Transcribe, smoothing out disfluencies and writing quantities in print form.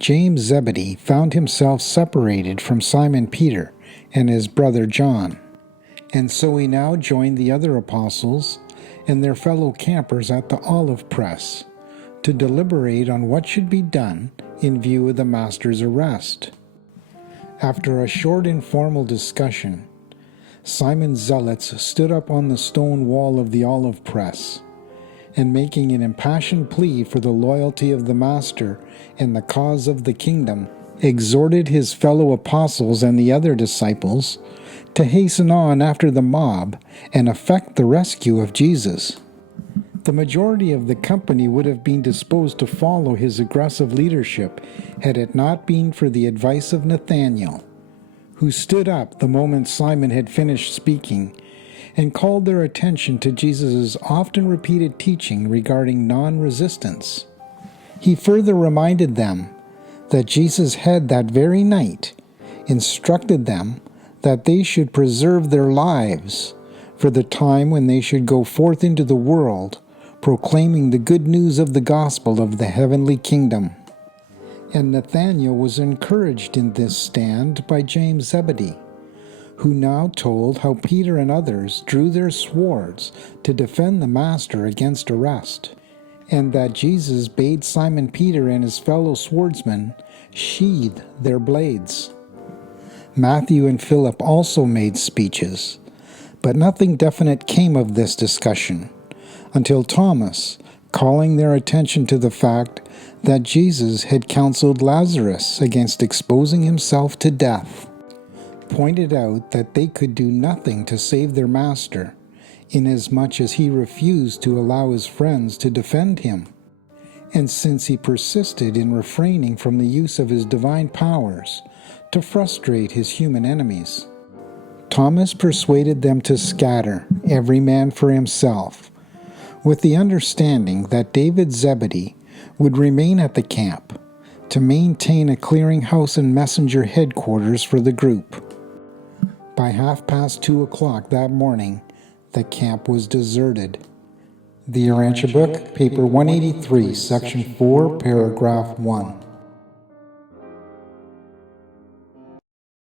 James Zebedee found himself separated from Simon Peter and his brother John, and so he now joined the other apostles and their fellow campers at the olive press to deliberate on what should be done in view of the master's arrest. After a short informal discussion, Simon's zealots stood up on the stone wall of the olive press, and making an impassioned plea for the loyalty of the master and the cause of the kingdom, exhorted his fellow apostles and the other disciples to hasten on after the mob and effect the rescue of Jesus. The majority of the company would have been disposed to follow his aggressive leadership had it not been for the advice of Nathaniel, who stood up the moment Simon had finished speaking and called their attention to Jesus' often repeated teaching regarding nonresistance. He further reminded them that Jesus had that very night instructed them that they should preserve their lives for the time when they should go forth into the world, proclaiming the good news of the gospel of the heavenly kingdom. And Nathaniel was encouraged in this stand by James Zebedee, who now told how Peter and others drew their swords to defend the master against arrest, and that Jesus bade Simon Peter and his fellow swordsmen sheathe their blades. Matthew and Philip also made speeches, but nothing definite came of this discussion until Thomas, calling their attention to the fact that Jesus had counseled Lazarus against exposing himself to death, pointed out that they could do nothing to save their master, inasmuch as he refused to allow his friends to defend him, and since he persisted in refraining from the use of his divine powers to frustrate his human enemies. Thomas persuaded them to scatter, every man for himself, with the understanding that David Zebedee would remain at the camp to maintain a clearinghouse and messenger headquarters for the group. By 2:30 that morning, the camp was deserted. The Urantia book, paper 183, section 4, paragraph 1.